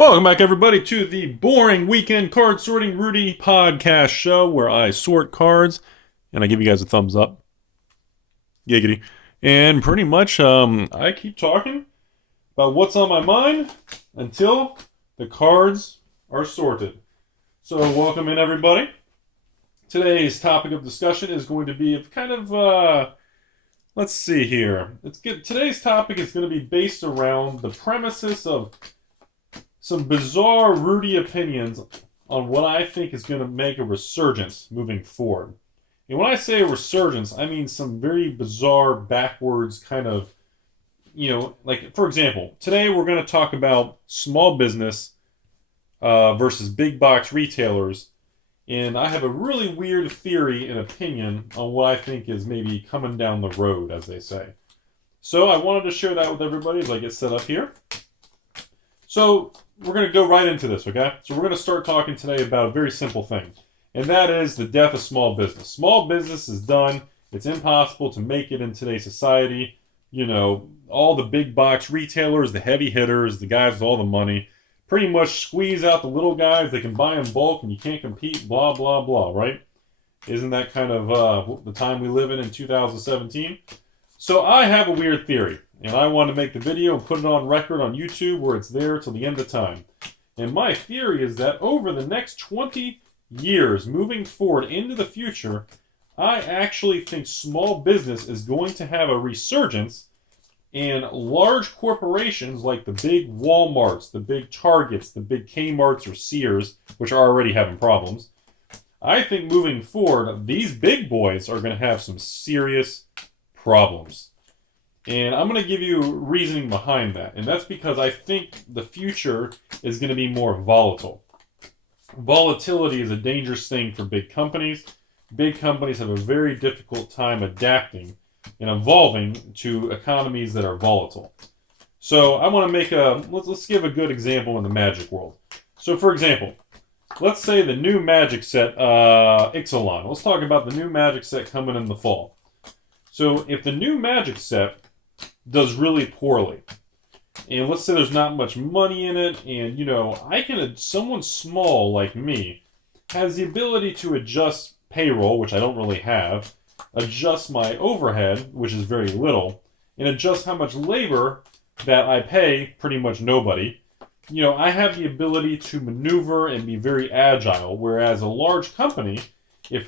Welcome back, everybody, to the boring weekend card sorting Rudy podcast show where I sort cards and I give you guys a thumbs up. Giggity. And pretty much, I keep talking about what's on my mind until the cards are sorted. So, welcome in, everybody. Today's topic of discussion is going to be kind of, let's see here. Today's topic is going to be based around the premises of some bizarre Rudy opinions on what I think is going to make a resurgence moving forward. And when I say a resurgence, I mean some very bizarre, backwards kind of, like, for example, today we're going to talk about small business versus big box retailers. And I have a really weird theory and opinion on what I think is maybe coming down the road, as they say. So I wanted to share that with everybody as I get set up here. So we're going to go right into this, okay? So we're going to start talking today about a very simple thing, and that is the death of small business. Small business is done. It's impossible to make it in today's society. You know, all the big box retailers, the heavy hitters, the guys with all the money, pretty much squeeze out the little guys. They can buy in bulk, and you can't compete, blah, blah, blah, right? Isn't that kind of the time we live in 2017? So I have a weird theory. And I want to make the video and put it on record on YouTube where it's there till the end of time. And my theory is that over the next 20 years, moving forward into the future, I actually think small business is going to have a resurgence, and large corporations like the big Walmarts, the big Targets, the big Kmarts or Sears, which are already having problems, I think moving forward, these big boys are going to have some serious problems. And I'm going to give you reasoning behind that. And that's because I think the future is going to be more volatile. Volatility is a dangerous thing for big companies. Big companies have a very difficult time adapting and evolving to economies that are volatile. So I want to make let's give a good example in the Magic world. So for example, let's say the new Magic set, Ixalan. Let's talk about the new Magic set coming in the fall. So if the new Magic set does really poorly, and let's say there's not much money in it, and someone small like me has the ability to adjust payroll, which I don't really have, adjust my overhead, which is very little, and adjust how much labor that I pay pretty much nobody. I have the ability to maneuver and be very agile, whereas a large company,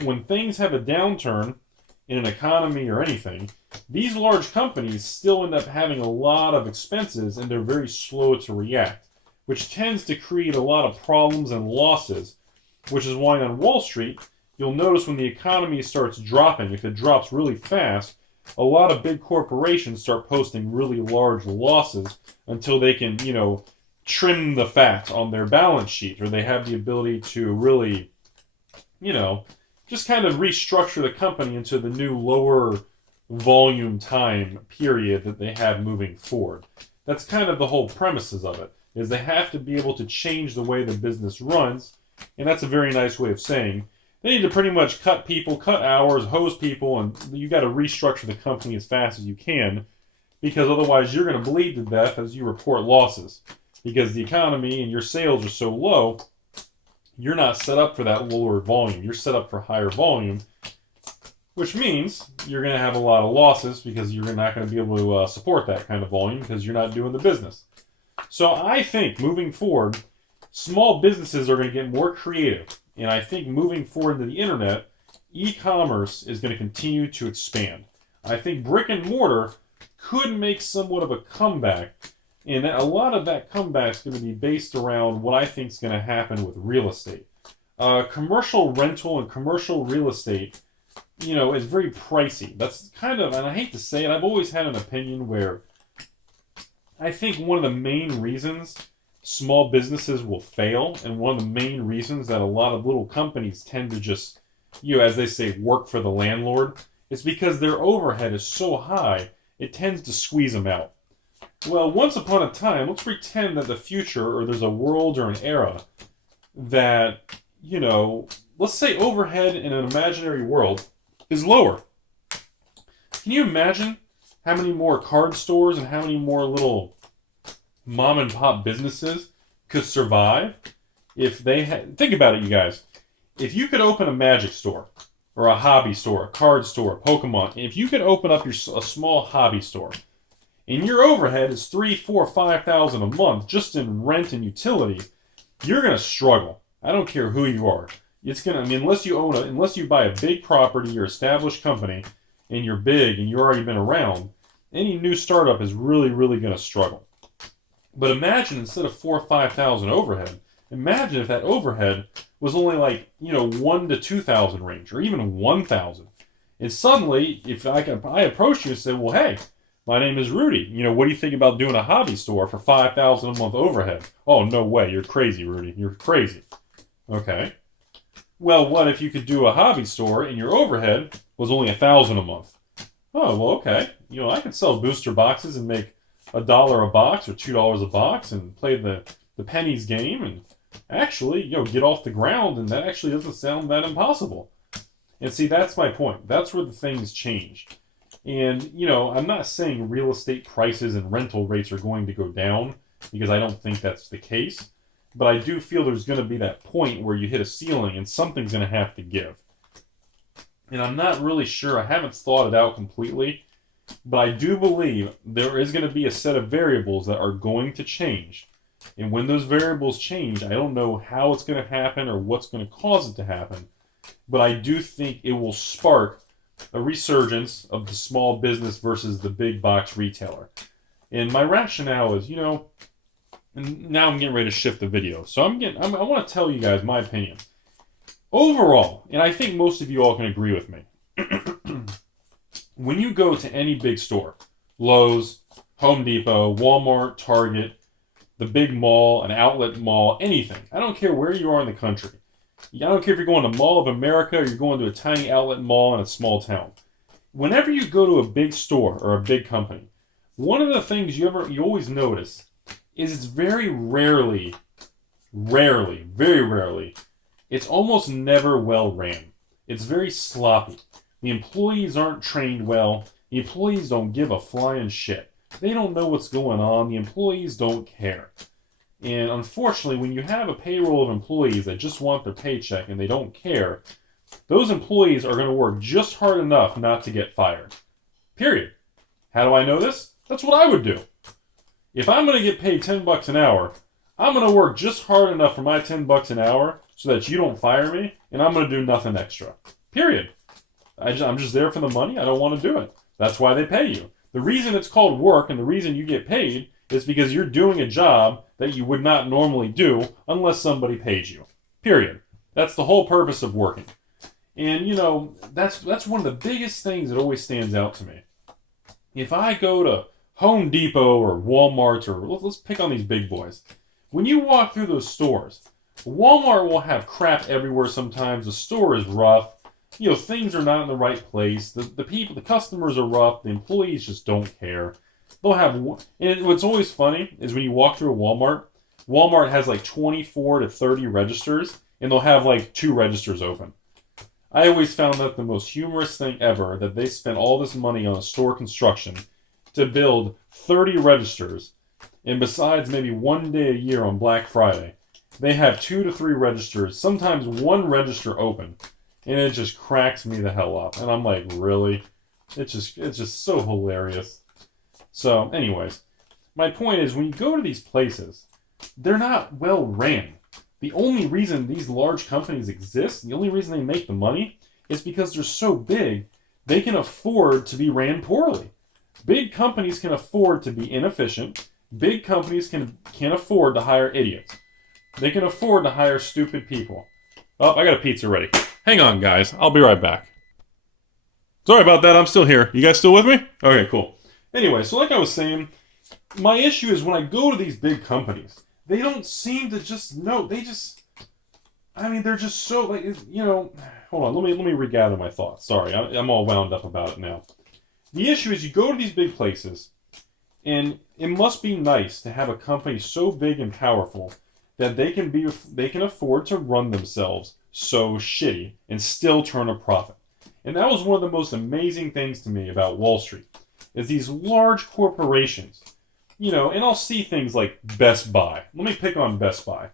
when things have a downturn in an economy or anything, these large companies still end up having a lot of expenses, and they're very slow to react, which tends to create a lot of problems and losses, which is why on Wall Street, you'll notice when the economy starts dropping, if it drops really fast, a lot of big corporations start posting really large losses until they can, trim the fat on their balance sheet, or they have the ability to really, just kind of restructure the company into the new lower volume time period that they have moving forward. That's kind of the whole premises of it, is they have to be able to change the way the business runs, and that's a very nice way of saying they need to pretty much cut people, cut hours, hose people, and you got to restructure the company as fast as you can, because otherwise you're going to bleed to death as you report losses, because the economy and your sales are so low. You're not set up for that lower volume. You're set up for higher volume, which means you're going to have a lot of losses because you're not going to be able to support that kind of volume because you're not doing the business. So I think moving forward, small businesses are going to get more creative. And I think moving forward into the internet, e-commerce is going to continue to expand. I think brick and mortar could make somewhat of a comeback. And a lot of that comeback is going to be based around what I think is going to happen with real estate. Commercial rental and commercial real estate, is very pricey. That's kind of, and I hate to say it, I've always had an opinion where I think one of the main reasons small businesses will fail, and one of the main reasons that a lot of little companies tend to just, as they say, work for the landlord, is because their overhead is so high, it tends to squeeze them out. Well, once upon a time, let's pretend that the future, or there's a world or an era that, let's say overhead in an imaginary world is lower. Can you imagine how many more card stores and how many more little mom and pop businesses could survive if they had... Think about it, you guys. If you could open a magic store, or a hobby store, a card store, Pokemon, if you could open up a small hobby store, and your overhead is $3,000, $4,000, $5,000 a month just in rent and utility, you're gonna struggle. I don't care who you are. It's gonna. I mean, unless you buy a big property, you're an established company, and you're big and you've already been around, any new startup is really, really gonna struggle. But imagine instead of $4,000 or $5,000 overhead, imagine if that overhead was only like, $1,000 to $2,000 range, or even $1,000. And suddenly, if I approach you and say, well, hey, my name is Rudy. What do you think about doing a hobby store for $5,000 a month overhead? Oh, no way. You're crazy, Rudy. You're crazy. Okay. Well, what if you could do a hobby store and your overhead was only $1,000 a month? Oh, well, okay. I could sell booster boxes and make $1 a box or $2 a box and play the pennies game and actually, get off the ground, and that actually doesn't sound that impossible. And see, that's my point. That's where the things change. And, I'm not saying real estate prices and rental rates are going to go down, because I don't think that's the case. But I do feel there's going to be that point where you hit a ceiling and something's going to have to give. And I'm not really sure. I haven't thought it out completely. But I do believe there is going to be a set of variables that are going to change. And when those variables change, I don't know how it's going to happen or what's going to cause it to happen. But I do think it will spark a resurgence of the small business versus the big box retailer. And my rationale is, and now I'm getting ready to shift the video. So I want to tell you guys my opinion. Overall, and I think most of you all can agree with me, when you go to any big store, Lowe's, Home Depot, Walmart, Target, the big mall, an outlet mall, anything. I don't care where you are in the country. I don't care if you're going to Mall of America or you're going to a tiny outlet mall in a small town. Whenever you go to a big store or a big company, one of the things you always notice is it's very rarely, very rarely, it's almost never well ran. It's very sloppy. The employees aren't trained well. The employees don't give a flying shit. They don't know what's going on. The employees don't care. And unfortunately, when you have a payroll of employees that just want their paycheck and they don't care, those employees are going to work just hard enough not to get fired. Period. How do I know this? That's what I would do. If I'm going to get paid $10 an hour, I'm going to work just hard enough for my $10 an hour so that you don't fire me, and I'm going to do nothing extra. Period. I'm just there for the money. I don't want to do it. That's why they pay you. The reason it's called work and the reason you get paid is because you're doing a job that you would not normally do unless somebody pays you. Period. That's the whole purpose of working. And, that's one of the biggest things that always stands out to me. If I go to Home Depot or Walmart, or let's pick on these big boys. When you walk through those stores, Walmart will have crap everywhere sometimes. The store is rough. Things are not in the right place. The customers are rough. The employees just don't care. They'll have, and what's always funny is when you walk through a Walmart has like 24 to 30 registers, and they'll have like 2 registers open. I always found that the most humorous thing ever, that they spent all this money on a store construction to build 30 registers, and besides maybe one day a year on Black Friday, they have 2 to 3 registers, sometimes 1 register open, and it just cracks me the hell up. And I'm like, really? It's just so hilarious. So, anyways, my point is, when you go to these places, they're not well ran. The only reason these large companies exist, the only reason they make the money, is because they're so big, they can afford to be ran poorly. Big companies can afford to be inefficient. Big companies can afford to hire idiots. They can afford to hire stupid people. Oh, I got a pizza ready. Hang on, guys. I'll be right back. Sorry about that. I'm still here. You guys still with me? Okay, cool. Anyway, so like I was saying, my issue is when I go to these big companies, they don't seem to just know. They're just so, hold on. Let me regather my thoughts. Sorry, I'm all wound up about it now. The issue is you go to these big places, and it must be nice to have a company so big and powerful that they can afford to run themselves so shitty and still turn a profit. And that was one of the most amazing things to me about Wall Street, is these large corporations. and I'll see things like Best Buy. Let me pick on Best Buy.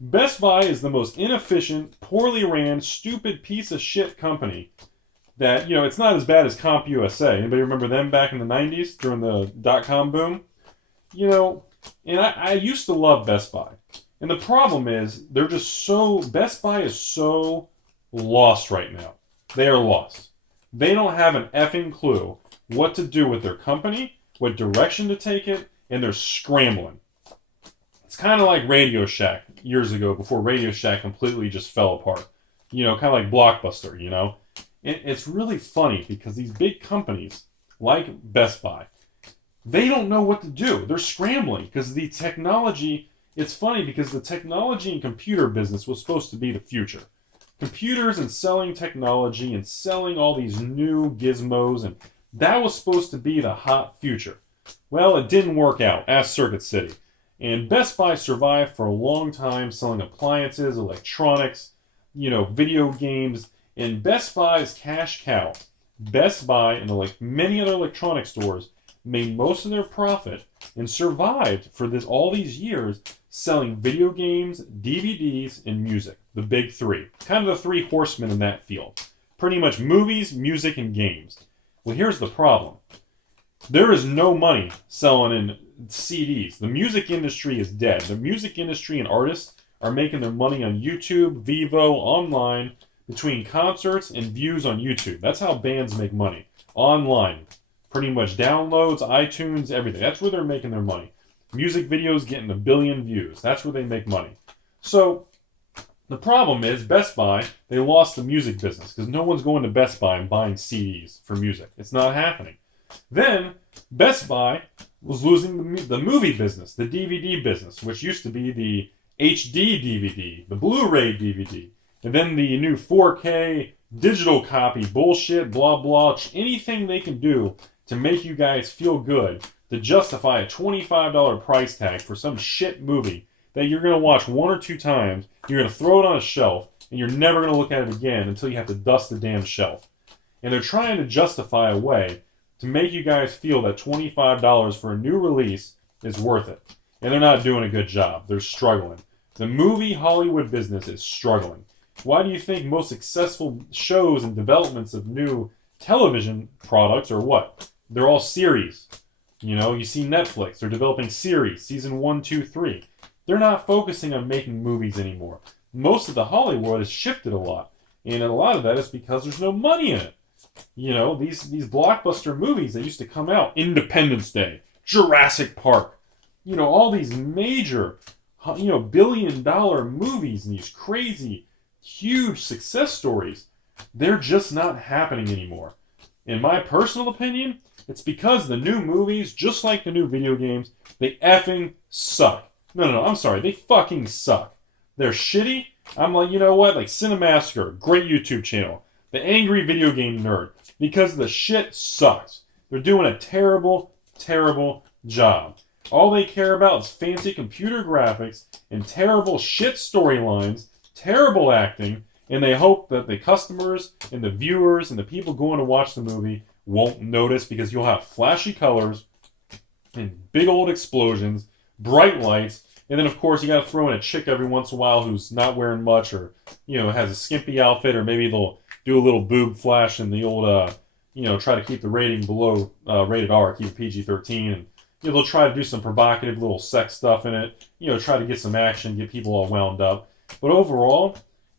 Best Buy is the most inefficient, poorly ran, stupid piece of shit company that, it's not as bad as CompUSA. Anybody remember them back in the 90s during the dot-com boom? And I used to love Best Buy. And the problem is, Best Buy is so lost right now. They are lost. They don't have an effing clue what to do with their company, what direction to take it, and they're scrambling. It's kind of like Radio Shack years ago, before Radio Shack completely just fell apart. Kind of like Blockbuster, And it's really funny because these big companies, like Best Buy, they don't know what to do. They're scrambling because the technology... It's funny because the technology and computer business was supposed to be the future. Computers and selling technology and selling all these new gizmos, and that was supposed to be the hot future. Well, it didn't work out. Ask Circuit City. And Best Buy survived for a long time selling appliances, electronics, video games, and Best Buy's cash cow. Best Buy and like many other electronic stores made most of their profit and survived for all these years selling video games, DVDs, and music. The big three. Kind of the three horsemen in that field. Pretty much movies, music, and games. Well, here's the problem. There is no money selling in CDs. The music industry is dead. The music industry and artists are making their money on YouTube, Vivo, online, between concerts and views on YouTube. That's how bands make money. Online. Pretty much downloads, iTunes, everything. That's where they're making their money. Music videos getting 1 billion views. That's where they make money. So, the problem is, Best Buy, they lost the music business because no one's going to Best Buy and buying CDs for music. It's not happening. Then, Best Buy was losing the movie business, the DVD business, which used to be the HD DVD, the Blu-ray DVD, and then the new 4K digital copy bullshit, blah, blah, anything they can do to make you guys feel good, to justify a $25 price tag for some shit movie that you're going to watch 1 or 2 times, you're going to throw it on a shelf, and you're never going to look at it again until you have to dust the damn shelf. And they're trying to justify a way to make you guys feel that $25 for a new release is worth it. And they're not doing a good job. They're struggling. The movie Hollywood business is struggling. Why do you think most successful shows and developments of new television products are what? They're all series. You see Netflix. They're developing series. Season 1, 2, 3. They're not focusing on making movies anymore. Most of the Hollywood has shifted a lot. And a lot of that is because there's no money in it. These blockbuster movies that used to come out. Independence Day. Jurassic Park. All these major, billion-dollar movies and these crazy, huge success stories. They're just not happening anymore. In my personal opinion, it's because the new movies, just like the new video games, they effing suck. No, I'm sorry. They fucking suck. They're shitty. I'm like, like Cinemassacre, great YouTube channel. The Angry Video Game Nerd. Because the shit sucks. They're doing a terrible, terrible job. All they care about is fancy computer graphics and terrible shit storylines, terrible acting, and they hope that the customers and the viewers and the people going to watch the movie won't notice because you'll have flashy colors and big old explosions, bright lights, and then of course you got to throw in a chick every once in a while who's not wearing much or has a skimpy outfit, or maybe they'll do a little boob flash in the old try to keep the rating below rated R, keep it PG-13, and they'll try to do some provocative little sex stuff in it, try to get some action, get people all wound up. But overall,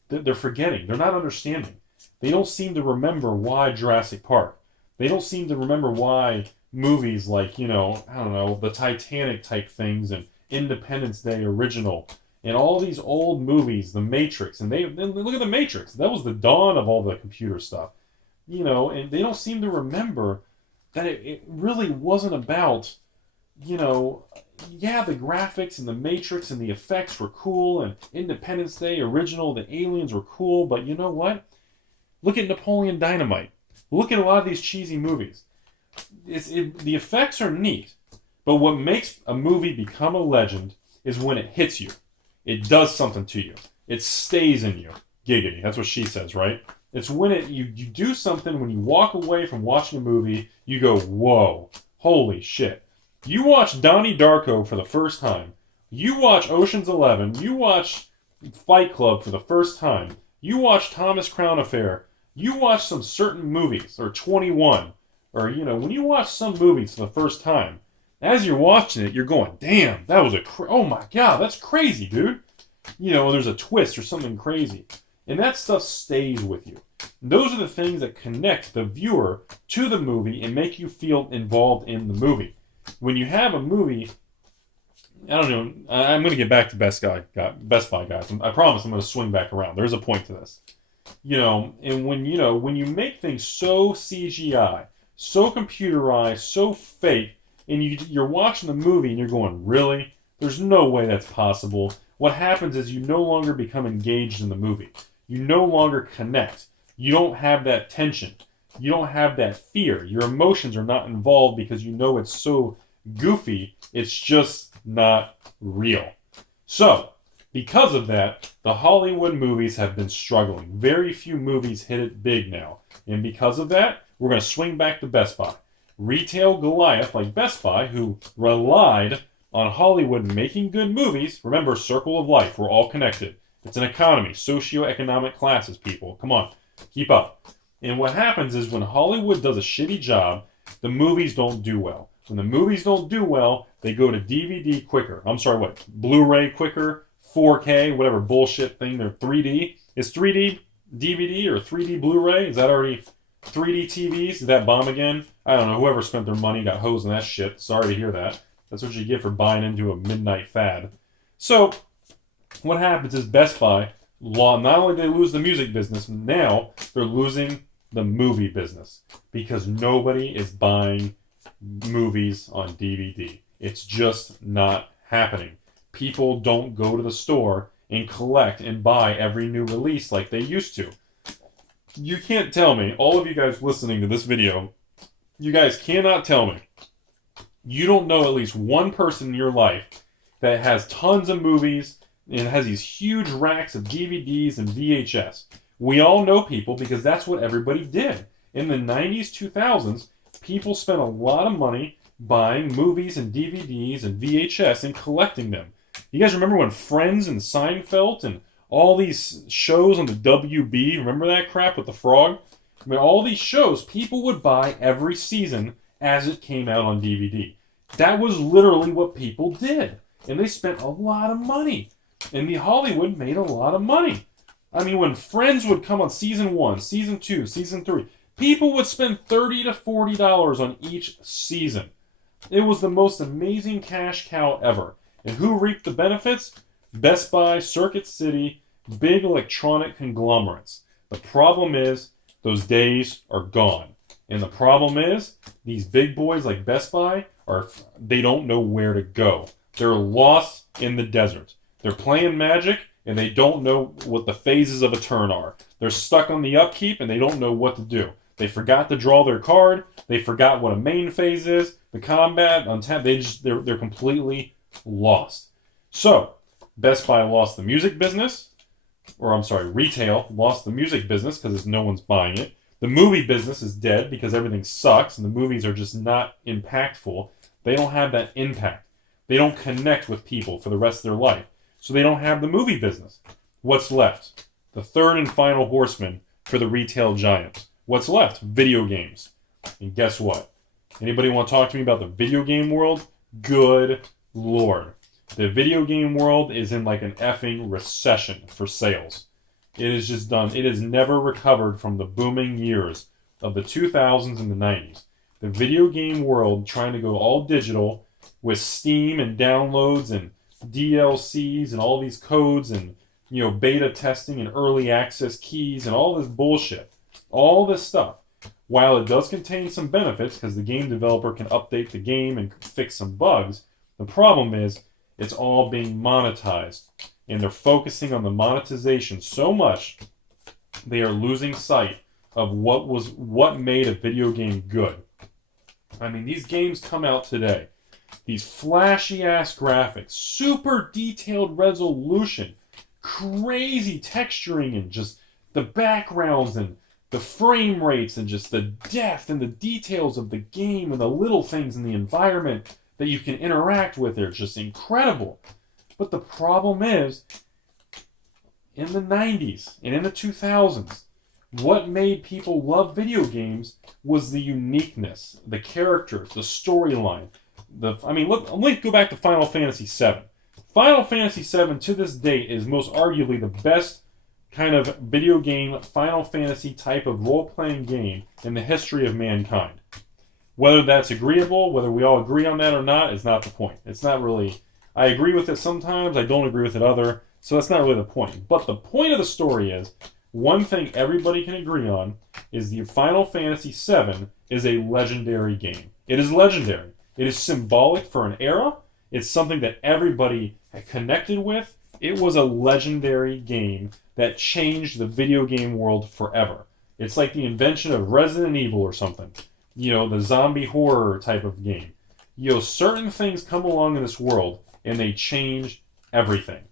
they're forgetting. They're not understanding. They don't seem to remember why Jurassic Park. They don't seem to remember why movies like, the Titanic type things and Independence Day original and all these old movies, The Matrix. And they look at The Matrix. That was the dawn of all the computer stuff. And they don't seem to remember that it really wasn't about, the graphics and the Matrix and the effects were cool, and Independence Day original, the aliens were cool, but you know what? Look at Napoleon Dynamite. Look at a lot of these cheesy movies. The effects are neat, but what makes a movie become a legend is when it hits you. It does something to you. It stays in you. Giggity. That's what she says, right? It's when you do something, when you walk away from watching a movie, you go, whoa, holy shit. You watch Donnie Darko for the first time. You watch Ocean's 11. You watch Fight Club for the first time. You watch Thomas Crown Affair. You watch some certain movies, or 21. Or, when you watch some movies for the first time, as you're watching it, you're going, damn, that was oh my God, that's crazy, dude. There's a twist or something crazy. And that stuff stays with you. Those are the things that connect the viewer to the movie and make you feel involved in the movie. When you have a movie, I don't know, I'm going to get back to Best Buy guys. I promise I'm going to swing back around. There's a point to this. And when you make things so CGI, so computerized, so fake, and you're watching the movie and you're going, really? There's no way that's possible. What happens is you no longer become engaged in the movie. You no longer connect. You don't have that tension. You don't have that fear. Your emotions are not involved because it's so goofy. It's just not real. So, because of that, the Hollywood movies have been struggling. Very few movies hit it big now. And because of that, we're going to swing back to Best Buy. Retail Goliath like Best Buy, who relied on Hollywood making good movies. Remember, circle of life. We're all connected. It's an economy, socioeconomic classes, people. Come on, keep up. And what happens is when Hollywood does a shitty job, the movies don't do well. When the movies don't do well, they go to DVD quicker. I'm sorry, what? Blu-ray quicker, 4K, whatever bullshit thing. They're 3D. Is 3D DVD or 3D Blu-ray? Is that already 3D TVs? Did that bomb again? I don't know. Whoever spent their money got hosed in that shit. Sorry to hear that. That's what you get for buying into a midnight fad. So, what happens is Best Buy, not only they lose the music business, now they're losing the movie business because nobody is buying movies on DVD. It's just not happening. People don't go to the store and collect and buy every new release like they used to. You can't tell me, all of you guys listening to this video, you guys cannot tell me you don't know at least one person in your life that has tons of movies and has these huge racks of DVDs and VHS. We all know people because that's what everybody did. In the 90s, 2000s, people spent a lot of money buying movies and DVDs and VHS and collecting them. You guys remember when Friends and Seinfeld and all these shows on the WB, remember that crap with the frog? I mean, all these shows, people would buy every season as it came out on DVD. That was literally what people did. And they spent a lot of money. And the Hollywood made a lot of money. I mean, when Friends would come on season 1, season 2, season 3, people would spend $30 to $40 on each season. It was the most amazing cash cow ever. And who reaped the benefits? Best Buy, Circuit City, big electronic conglomerates. The problem is, those days are gone. And the problem is, these big boys like Best Buy, they don't know where to go. They're lost in the desert. They're playing Magic, and they don't know what the phases of a turn are. They're stuck on the upkeep, and they don't know what to do. They forgot to draw their card. They forgot what a main phase is. The combat, untap, they're completely lost. So, Best Buy lost the music business. Retail lost the music business because no one's buying it. The movie business is dead because everything sucks and the movies are just not impactful. They don't have that impact. They don't connect with people for the rest of their life. So they don't have the movie business. What's left? The third and final horseman for the retail giants. What's left? Video games. And guess what? Anybody want to talk to me about the video game world? Good Lord. The video game world is in like an effing recession for sales. It is just done. It has never recovered from the booming years of the 2000s and the 90s. The video game world trying to go all digital with Steam and downloads and DLCs and all these codes and beta testing and early access keys and all this bullshit. All this stuff. While it does contain some benefits because the game developer can update the game and fix some bugs, the problem is it's all being monetized. And they're focusing on the monetization so much, they are losing sight of what made a video game good. I mean, these games come out today. These flashy-ass graphics, super detailed resolution, crazy texturing, and just the backgrounds and the frame rates and just the depth and the details of the game and the little things in the environment. that you can interact with are just incredible. But the problem is, in the 90s and in the 2000s, what made people love video games was the uniqueness, the characters, the storyline. Let me go back to Final Fantasy VII. Final Fantasy VII, to this date, is most arguably the best kind of video game, Final Fantasy type of role-playing game in the history of mankind. Whether that's agreeable, whether we all agree on that or not, is not the point. It's not really... I agree with it sometimes, I don't agree with it other, so that's not really the point. But the point of the story is, one thing everybody can agree on is the Final Fantasy VII is a legendary game. It is legendary. It is symbolic for an era. It's something that everybody connected with. It was a legendary game that changed the video game world forever. It's like the invention of Resident Evil or something. The zombie horror type of game. Certain things come along in this world and they change everything.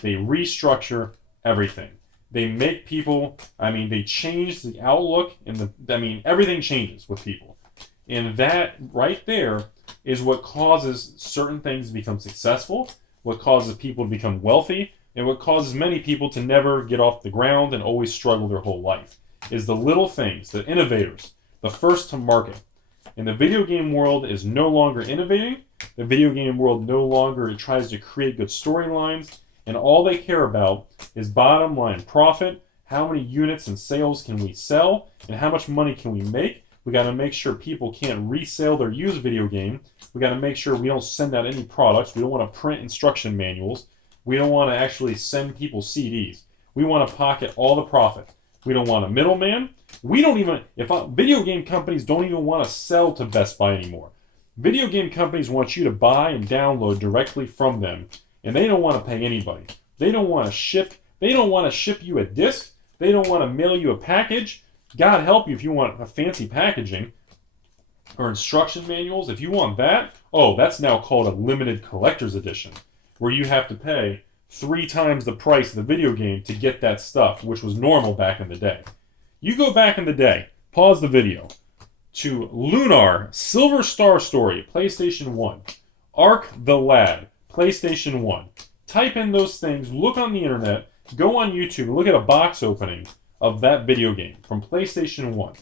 They restructure everything. They make people, they change the outlook and everything changes with people. And that right there is what causes certain things to become successful, what causes people to become wealthy, and what causes many people to never get off the ground and always struggle their whole life. Is the little things, the innovators, the first to market. And the video game world is no longer innovating. The video game world no longer tries to create good storylines. And all they care about is bottom line profit, how many units and sales can we sell, and how much money can we make. We got to make sure people can't resell their used video game. We got to make sure we don't send out any products. We don't want to print instruction manuals. We don't want to actually send people CDs. We want to pocket all the profit. We don't want a middleman. Video game companies don't even want to sell to Best Buy anymore. Video game companies want you to buy and download directly from them, and they don't want to pay anybody. They don't want to ship you a disc. They don't want to mail you a package. God help you if you want a fancy packaging or instruction manuals. If you want that, that's now called a limited collector's edition, where you have to pay 3 times the price of the video game to get that stuff, which was normal back in the day. You go back in the day, pause the video, to Lunar, Silver Star Story, PlayStation 1, Ark the Lad, PlayStation 1. Type in those things, look on the internet, go on YouTube, look at a box opening of that video game from PlayStation 1.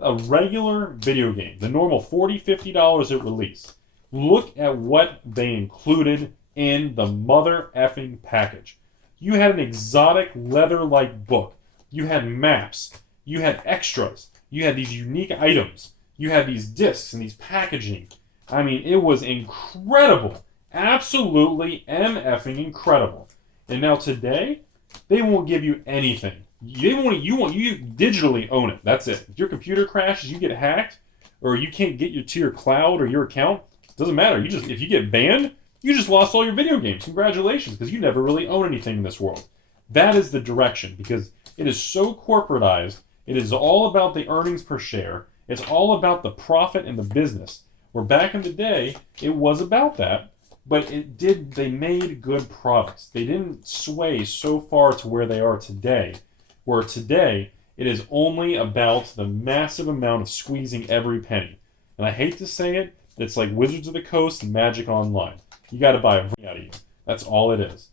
A regular video game, the normal $40, $50 at release. Look at what they included in the mother effing package. You had an exotic leather-like book. You had maps. You had extras. You had these unique items. You had these discs and these packaging. It was incredible. Absolutely MFing incredible. And now today, they won't give you anything. You digitally own it. That's it. If your computer crashes, you get hacked, or you can't get to your cloud or your account, it doesn't matter. If you get banned, you just lost all your video games. Congratulations, because you never really own anything in this world. That is the direction, because it is so corporatized. It is all about the earnings per share. It's all about the profit and the business. Where back in the day, it was about that, but they made good products. They didn't sway so far to where they are today, where today it is only about the massive amount of squeezing every penny. And I hate to say it, it's like Wizards of the Coast and Magic Online. You got to buy a out of you. That's all it is.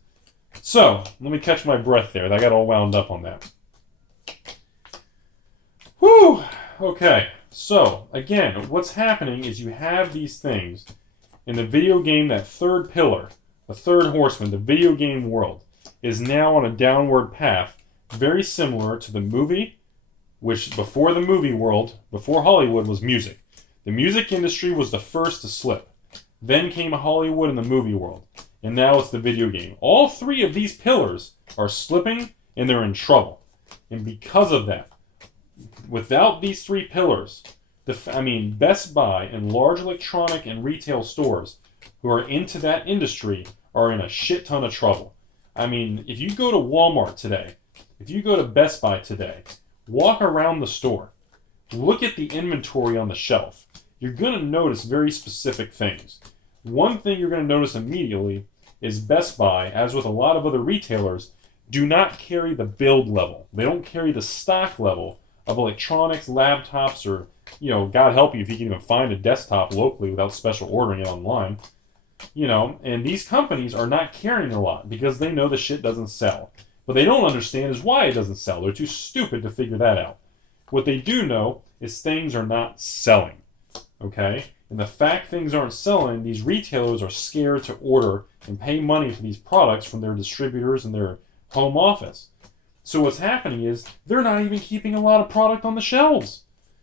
So, let me catch my breath there. I got all wound up on that. Whew! Okay, so, again, what's happening is you have these things in the video game, that third pillar, the third horseman, the video game world, is now on a downward path, very similar to the movie, which before the movie world, before Hollywood, was music. The music industry was the first to slip. Then came Hollywood and the movie world. And now it's the video game. All 3 of these pillars are slipping and they're in trouble. And because of that, without these 3 pillars, Best Buy and large electronic and retail stores who are into that industry are in a shit ton of trouble. If you go to Walmart today, if you go to Best Buy today, walk around the store, look at the inventory on the shelf. You're going to notice very specific things. One thing you're going to notice immediately is Best Buy, as with a lot of other retailers, do not carry the build level. They don't carry the stock level of electronics, laptops, or, God help you if you can even find a desktop locally without special ordering it online. And these companies are not caring a lot because they know the shit doesn't sell. What they don't understand is why it doesn't sell. They're too stupid to figure that out. What they do know is things are not selling. Okay? And the fact things aren't selling, these retailers are scared to order and pay money for these products from their distributors and their home office. So what's happening is they're not even keeping a lot of product on the shelves.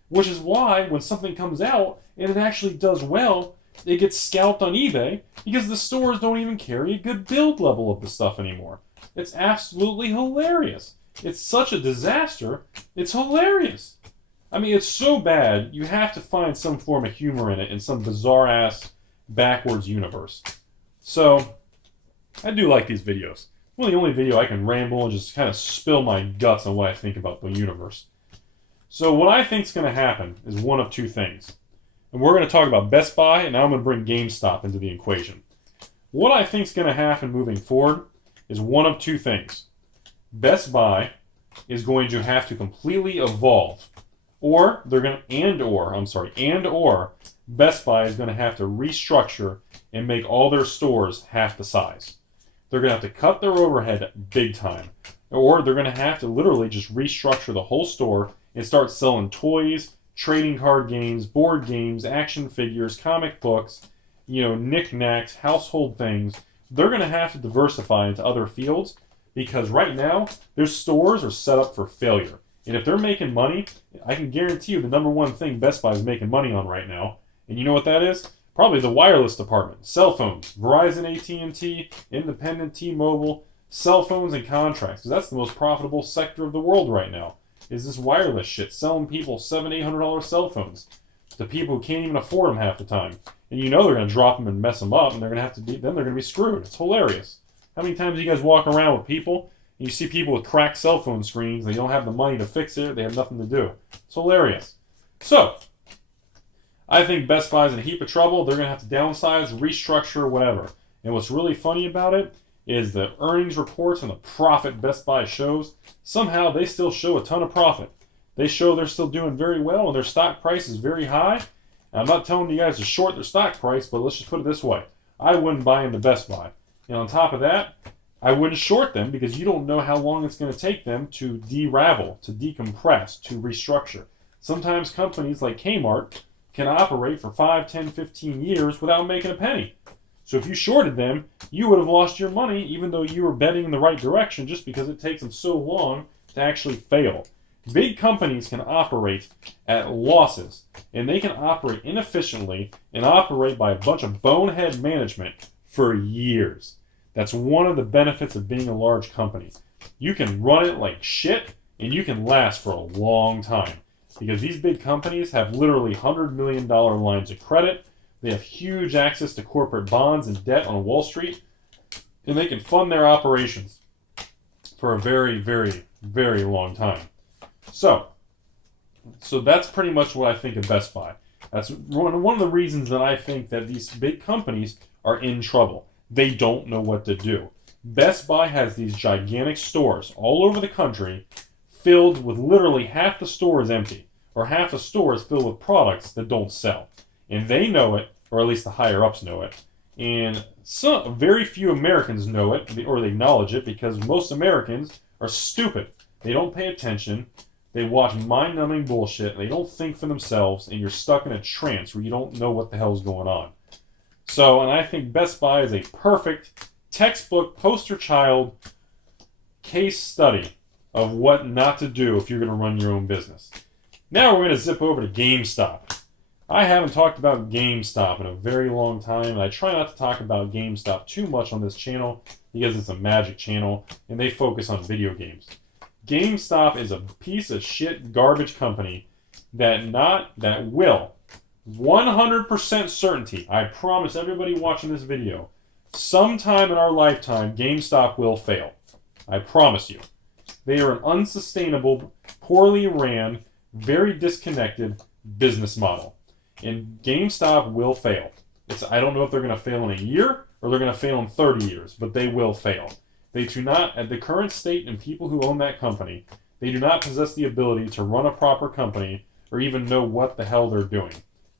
Which is why when something comes out and it actually does well, it gets scalped on eBay because the stores don't even carry a good build level of the stuff anymore. It's absolutely hilarious. It's such a disaster. It's hilarious. I mean, it's so bad, you have to find some form of humor in it in some bizarre-ass, backwards universe. So, I do like these videos. Well, the only video I can ramble and just kind of spill my guts on what I think about the universe. So, what I think is going to happen is one of two things. And we're going to talk about Best Buy, and now I'm going to bring GameStop into the equation. What I think is going to happen moving forward is one of two things. Best Buy is going to have to completely evolve. Or Best Buy is going to have to restructure and make all their stores half the size. They're going to have to cut their overhead big time. Or they're going to have to literally just restructure the whole store and start selling toys, trading card games, board games, action figures, comic books, knickknacks, household things. They're going to have to diversify into other fields because right now, their stores are set up for failure. And if they're making money, I can guarantee you the number one thing Best Buy is making money on right now, and you know what that is? Probably the wireless department. Cell phones. Verizon, AT&T, Independent, T-Mobile, cell phones and contracts. Because that's the most profitable sector of the world right now, is this wireless shit. Selling people $700, $800 cell phones to people who can't even afford them half the time. And they're going to drop them and mess them up, and they're going to be screwed. It's hilarious. How many times do you guys walk around with people and you see people with cracked cell phone screens, they don't have the money to fix it, they have nothing to do. It's hilarious. So, I think Best Buy's in a heap of trouble. They're going to have to downsize, restructure, whatever. And what's really funny about it is the earnings reports and the profit Best Buy shows, somehow they still show a ton of profit. They show they're still doing very well and their stock price is very high. And I'm not telling you guys to short their stock price, but let's just put it this way. I wouldn't buy into Best Buy. And on top of that, I wouldn't short them because you don't know how long it's going to take them to de-ravel, to decompress, to restructure. Sometimes companies like Kmart can operate for 5, 10, 15 years without making a penny. So if you shorted them, you would have lost your money even though you were betting in the right direction just because it takes them so long to actually fail. Big companies can operate at losses, and they can operate inefficiently and operate by a bunch of bonehead management for years. That's one of the benefits of being a large company. You can run it like shit, and you can last for a long time. Because these big companies have literally $100 million lines of credit. They have huge access to corporate bonds and debt on Wall Street. And they can fund their operations for a very, very, very long time. So that's pretty much what I think of Best Buy. That's one of the reasons that I think that these big companies are in trouble. They don't know what to do. Best Buy has these gigantic stores all over the country filled with literally half the store is empty, or half the store is filled with products that don't sell. And they know it, or at least the higher-ups know it. And very few Americans know it, or they acknowledge it, because most Americans are stupid. They don't pay attention. They watch mind-numbing bullshit. They don't think for themselves, and you're stuck in a trance where you don't know what the hell's going on. So, and I think Best Buy is a perfect textbook poster child case study of what not to do if you're going to run your own business. Now we're going to zip over to GameStop. I haven't talked about GameStop in a very long time, and I try not to talk about GameStop too much on this channel because it's a magic channel, and they focus on video games. GameStop is a piece of shit garbage company that will 100% certainty, I promise everybody watching this video, sometime in our lifetime, GameStop will fail. I promise you. They are an unsustainable, poorly ran, very disconnected business model. And GameStop will fail. I don't know if they're going to fail in a year or they're going to fail in 30 years, but they will fail. They do not, at the current state and people who own that company, They do not possess the ability to run a proper company or even know what the hell they're doing.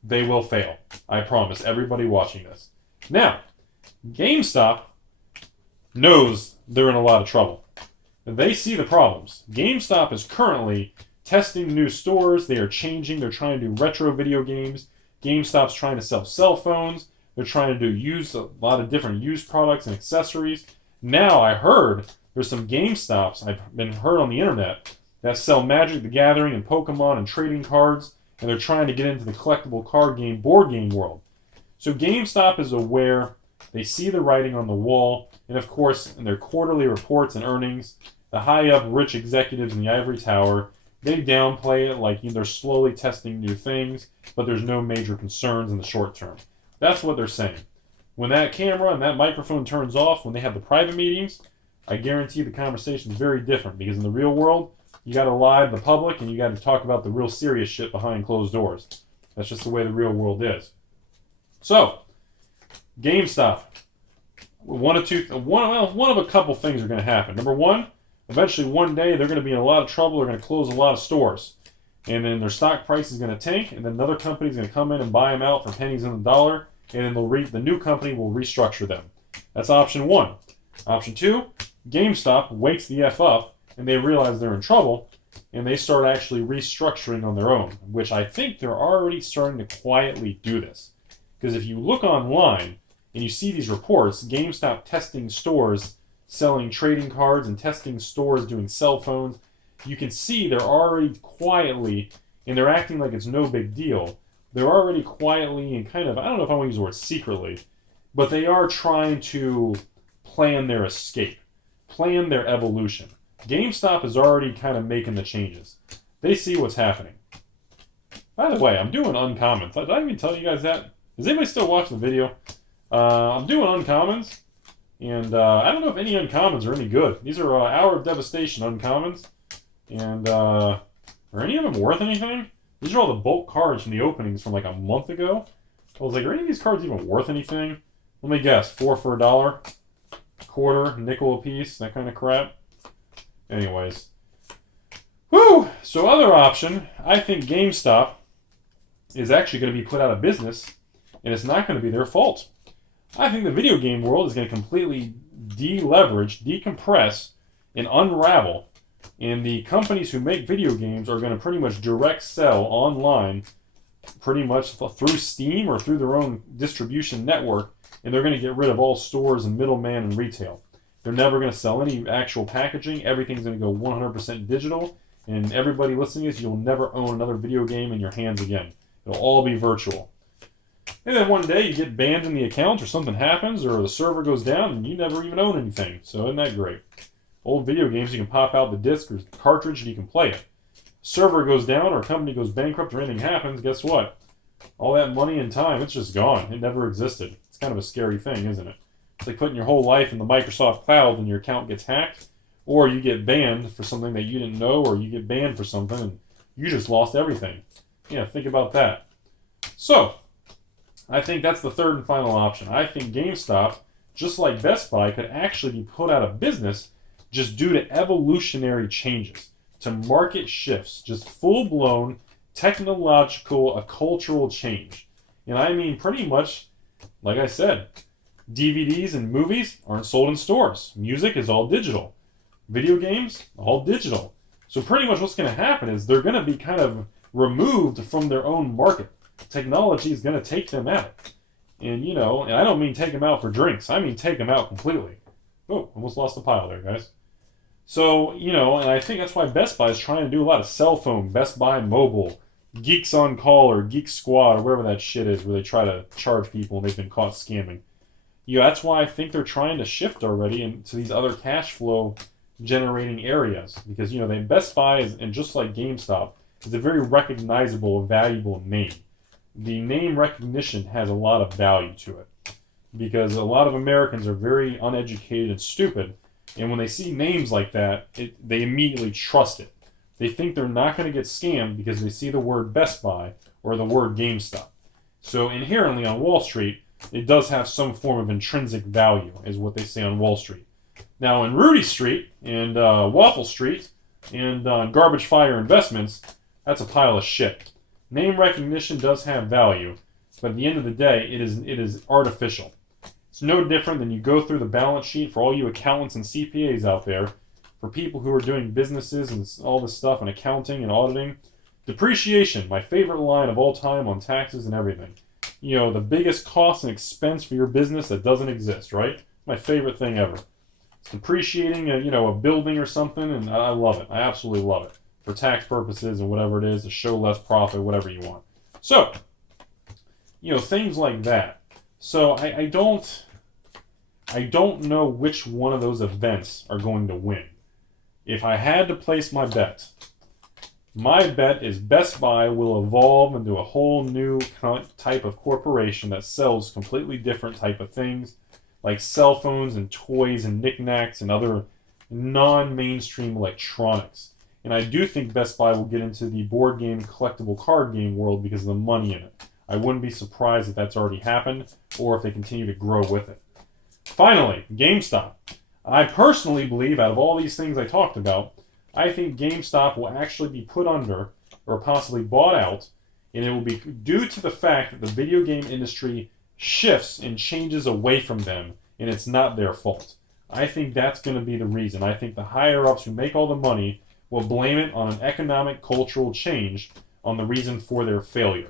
They will fail. I promise everybody watching this. Now, GameStop knows they're in a lot of trouble. They see the problems. GameStop is currently testing new stores. They are changing. They're trying to do retro video games. GameStop's trying to sell cell phones. They're trying to do a lot of different used products and accessories. Now I heard there's some GameStops I've been heard on the internet that sell Magic the Gathering and Pokemon and trading cards, and they're trying to get into the collectible card game, board game world. So GameStop is aware. They see the writing on the wall, and of course, in their quarterly reports and earnings, the high-up rich executives in the ivory tower, they downplay it like they're slowly testing new things, but there's no major concerns in the short term. That's what they're saying. When that camera and that microphone turns off, when they have the private meetings, I guarantee the conversation is very different, because in the real world, you got to lie to the public, and you got to talk about the real serious shit behind closed doors. That's just the way the real world is. So, GameStop. One of a couple things are going to happen. Number one, eventually one day they're going to be in a lot of trouble. They're going to close a lot of stores. And then their stock price is going to tank, and then another company is going to come in and buy them out for pennies on the dollar, and then the new company will restructure them. That's option one. Option two, GameStop wakes the F up, and they realize they're in trouble, and they start actually restructuring on their own, which I think they're already starting to quietly do this. Because if you look online and you see these reports, GameStop testing stores selling trading cards and testing stores doing cell phones, you can see they're already quietly, and they're acting like it's no big deal. They're already quietly and kind of, I don't know if I want to use the word secretly, but they are trying to plan their escape, plan their evolution. GameStop is already kind of making the changes. They see what's happening. By the way, I'm doing uncommons. Did I even tell you guys that? Does anybody still watch the video? I'm doing uncommons, and I don't know if any uncommons are any good. These are Hour of Devastation uncommons, and are any of them worth anything? These are all the bulk cards from the openings from like a month ago. I was like, are any of these cards even worth anything? Let me guess, 4 for $1, quarter, nickel a piece, that kind of crap. Anyways. Whew! So other option, I think GameStop is actually going to be put out of business, and it's not going to be their fault. I think the video game world is going to completely deleverage, decompress, and unravel, and the companies who make video games are going to pretty much direct sell online, pretty much through Steam or through their own distribution network, and they're going to get rid of all stores and middleman and retail. They're never going to sell any actual packaging. Everything's going to go 100% digital, and everybody listening to this, you'll never own another video game in your hands again. It'll all be virtual. And then one day you get banned in the account, or something happens, or the server goes down, and you never even own anything. So isn't that great? Old video games, you can pop out the disc or cartridge and you can play it. Server goes down, or a company goes bankrupt, or anything happens, guess what? All that money and time, it's just gone. It never existed. It's kind of a scary thing, isn't it? It's like putting your whole life in the Microsoft cloud and your account gets hacked, or you get banned for something that you didn't know, or you get banned for something and you just lost everything. Yeah, think about that. So, I think that's the third and final option. I think GameStop, just like Best Buy, could actually be put out of business just due to evolutionary changes, to market shifts, just full-blown technological, cultural change. And I mean pretty much, like I said, DVDs and movies aren't sold in stores. Music is all digital. Video games, all digital. So pretty much what's going to happen is they're going to be kind of removed from their own market. Technology is going to take them out. And, and I don't mean take them out for drinks. I mean take them out completely. Oh, almost lost the pile there, guys. So, and I think that's why Best Buy is trying to do a lot of cell phone, Best Buy Mobile, Geeks on Call, or Geek Squad, or whatever that shit is, where they try to charge people and they've been caught scamming. That's why I think they're trying to shift already into these other cash flow generating areas. Because, Best Buy is, and just like GameStop, is a very recognizable, valuable name. The name recognition has a lot of value to it. Because a lot of Americans are very uneducated and stupid, and when they see names like that, they immediately trust it. They think they're not going to get scammed because they see the word Best Buy or the word GameStop. So inherently on Wall Street, it does have some form of intrinsic value, is what they say on Wall Street. Now in Rudy Street and Waffle Street, And Garbage Fire Investments, that's a pile of shit. Name recognition does have value, but at the end of the day, it is artificial. It's no different than you go through the balance sheet for all you accountants and CPAs out there, for people who are doing businesses and all this stuff and accounting and auditing. Depreciation, my favorite line of all time on taxes and everything. You know, the biggest cost and expense for your business that doesn't exist, right? My favorite thing ever. It's depreciating a building or something, and I love it. I absolutely love it. For tax purposes and whatever it is, to show less profit, whatever you want. So, things like that. So I don't know which one of those events are going to win. If I had to place my bet is Best Buy will evolve into a whole new type of corporation that sells completely different type of things, like cell phones and toys and knickknacks and other non-mainstream electronics. And I do think Best Buy will get into the board game, collectible card game world because of the money in it. I wouldn't be surprised if that's already happened or if they continue to grow with it. Finally, GameStop. I personally believe, out of all these things I talked about, I think GameStop will actually be put under or possibly bought out, and it will be due to the fact that the video game industry shifts and changes away from them, and it's not their fault. I think that's going to be the reason. I think the higher-ups who make all the money will blame it on an economic, cultural change on the reason for their failure.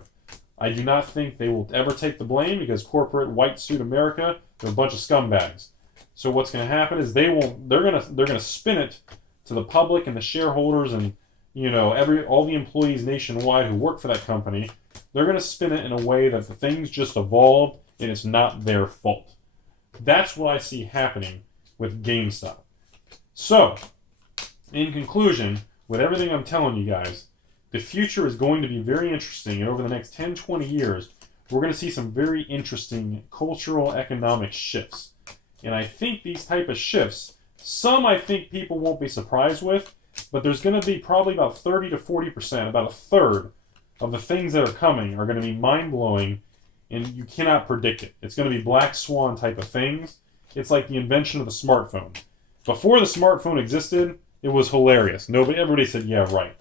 I do not think they will ever take the blame because corporate white suit America, they're a bunch of scumbags. So what's going to happen is they're going to spin it to the public and the shareholders and all the employees nationwide who work for that company. They're going to spin it in a way that the things just evolved and it's not their fault. That's what I see happening with GameStop. So, in conclusion, with everything I'm telling you guys, the future is going to be very interesting, and over the next 10, 20 years, we're going to see some very interesting cultural, economic shifts. And I think these type of shifts, some I think people won't be surprised with, but there's going to be probably about 30 to 40%, about a third of the things that are coming are going to be mind-blowing, and you cannot predict it. It's going to be black swan type of things. It's like the invention of the smartphone. Before the smartphone existed, it was hilarious. Everybody said, yeah, right.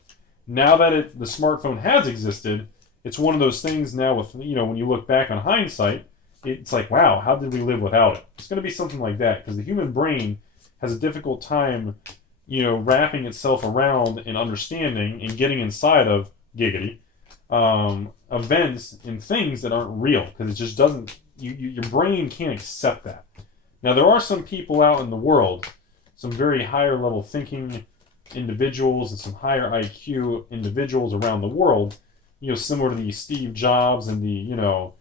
Now that the smartphone has existed, it's one of those things now with, when you look back on hindsight, it's like, wow, how did we live without it? It's going to be something like that, because the human brain has a difficult time, wrapping itself around and understanding and getting inside of giggity events and things that aren't real, because it just doesn't, your brain can't accept that. Now, there are some people out in the world, some very higher level thinking individuals and some higher IQ individuals around the world, similar to the Steve Jobs and the,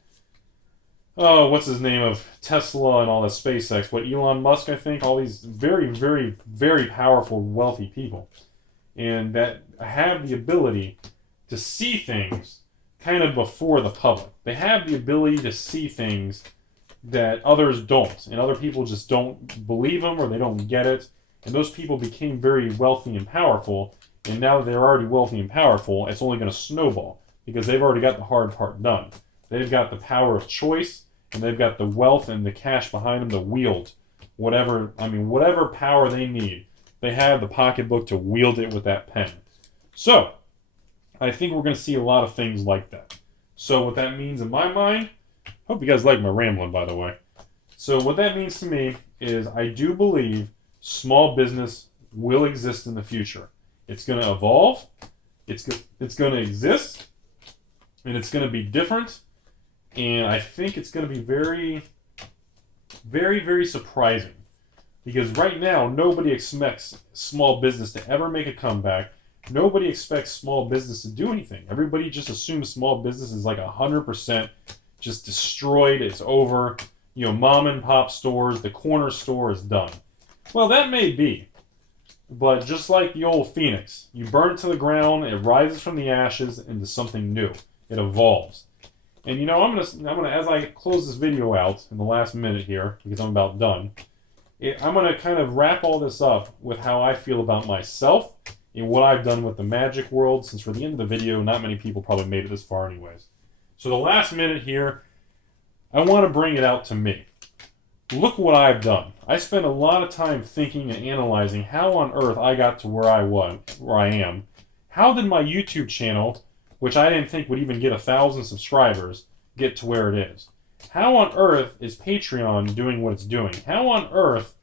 what's his name of Tesla and all that SpaceX, Elon Musk, I think, all these very, very, very powerful, wealthy people, and that have the ability to see things kind of before the public. They have the ability to see things that others don't, and other people just don't believe them or they don't get it. And those people became very wealthy and powerful, and now that they're already wealthy and powerful, it's only going to snowball because they've already got the hard part done. They've got the power of choice, and they've got the wealth and the cash behind them to wield whatever power they need. They have the pocketbook to wield it with that pen. So, I think we're going to see a lot of things like that. So what that means in my mind, hope you guys like my rambling, by the way. So what that means to me is I do believe small business will exist in the future. It's going to evolve, it's going to exist, and it's going to be different, and I think it's going to be very, very, very surprising. Because right now, nobody expects small business to ever make a comeback. Nobody expects small business to do anything. Everybody just assumes small business is like 100% just destroyed, it's over. Mom and pop stores, the corner store is done. Well, that may be. But just like the old phoenix, you burn it to the ground, it rises from the ashes into something new. It evolves. And I'm gonna as I close this video out in the last minute here, because I'm about done, I'm gonna kind of wrap all this up with how I feel about myself and what I've done with the magic world, since for the end of the video, not many people probably made it this far anyways. So the last minute here, I want to bring it out to me. look what I've done. I spent a lot of time thinking and analyzing how on earth I got to where I am. How did my YouTube channel, which I didn't think would even get 1,000 subscribers, get to where it is? How on earth is Patreon doing what it's doing? How on earth,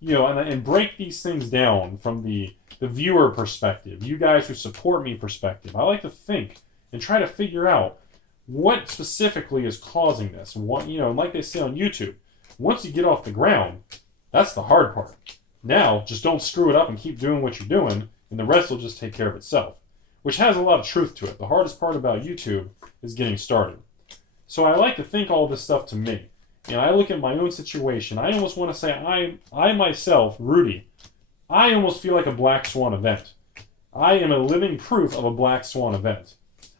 and break these things down from the viewer perspective, you guys who support me perspective. I like to think and try to figure out what specifically is causing this. What, like they say on YouTube, once you get off the ground, that's the hard part. Now, just don't screw it up and keep doing what you're doing, and the rest will just take care of itself, which has a lot of truth to it. The hardest part about YouTube is getting started. So I like to think all this stuff to me, and I look at my own situation. I almost want to say I myself, Rudy, I almost feel like a black swan event. I am a living proof of a black swan event.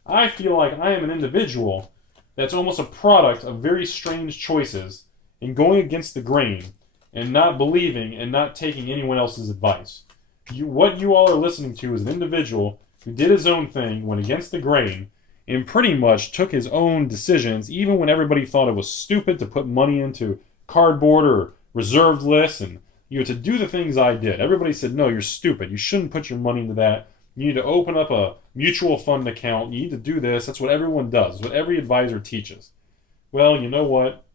I feel like I am an individual that's almost a product of very strange choices and going against the grain and not believing and not taking anyone else's advice. What you all are listening to is an individual who did his own thing, went against the grain, and pretty much took his own decisions, even when everybody thought it was stupid to put money into cardboard or reserved lists and to do the things I did. Everybody said, no, you're stupid. You shouldn't put your money into that. You need to open up a mutual fund account. You need to do this. That's what everyone does. It's what every advisor teaches. Well, you know what?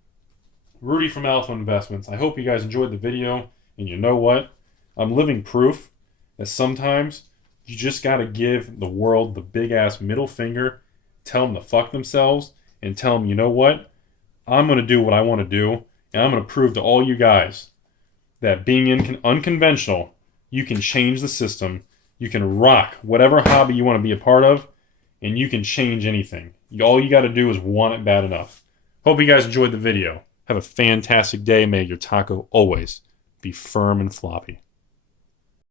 Rudy from Alpha Investments. I hope you guys enjoyed the video. And you know what? I'm living proof that sometimes you just got to give the world the big-ass middle finger, tell them to fuck themselves, and tell them, you know what? I'm going to do what I want to do, and I'm going to prove to all you guys that being unconventional, you can change the system, you can rock whatever hobby you want to be a part of, and you can change anything. All you got to do is want it bad enough. Hope you guys enjoyed the video. Have a fantastic day. May your taco always be firm and floppy.